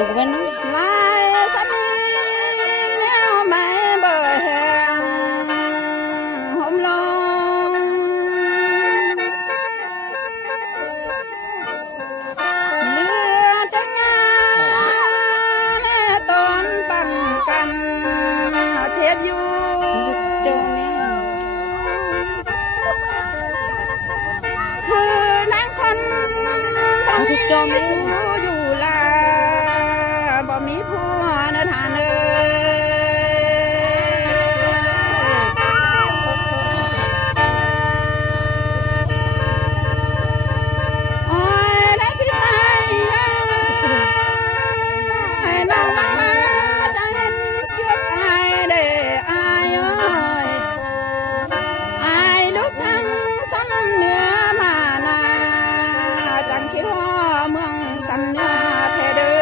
ตัวกันเนาะลายสามีแนวไม้เบื่อแหงห่มลงเรือจะงานตอนปั่นกันเทียบอยู่โจนี่คือนางคนทำ ทุกโจนี่ สู้อยู่ลาบ่มีผัวนะทานโอ้ยได้พี่ชายให้น้องมาจะเห็นเก็บอายได้อายเอ้ยอายลูกทั้งสำเนื้อมานาจังคิดว่าเมืองสำเนื้อแท้เด้อ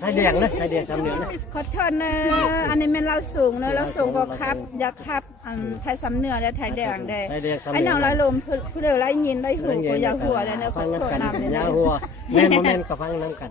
ไทยแดงนะไทยแดงสามเหนือนะ ขอโทษนะอันนี้เป็นเราสูงเนอะเราสูงกว่าครับอยากครับไทยสำเนื้อและไทยแดงได้ ไทยแดงสามเห ไอ้ นื น้องร้อยลมผู้เดือไรยินได้หูกยาหัวแล้วเนอะข ฟั อง โทษ น้ำกัน นำเลย ยาหัวแม่นบ่แม่นก็ฟังน้ำกัน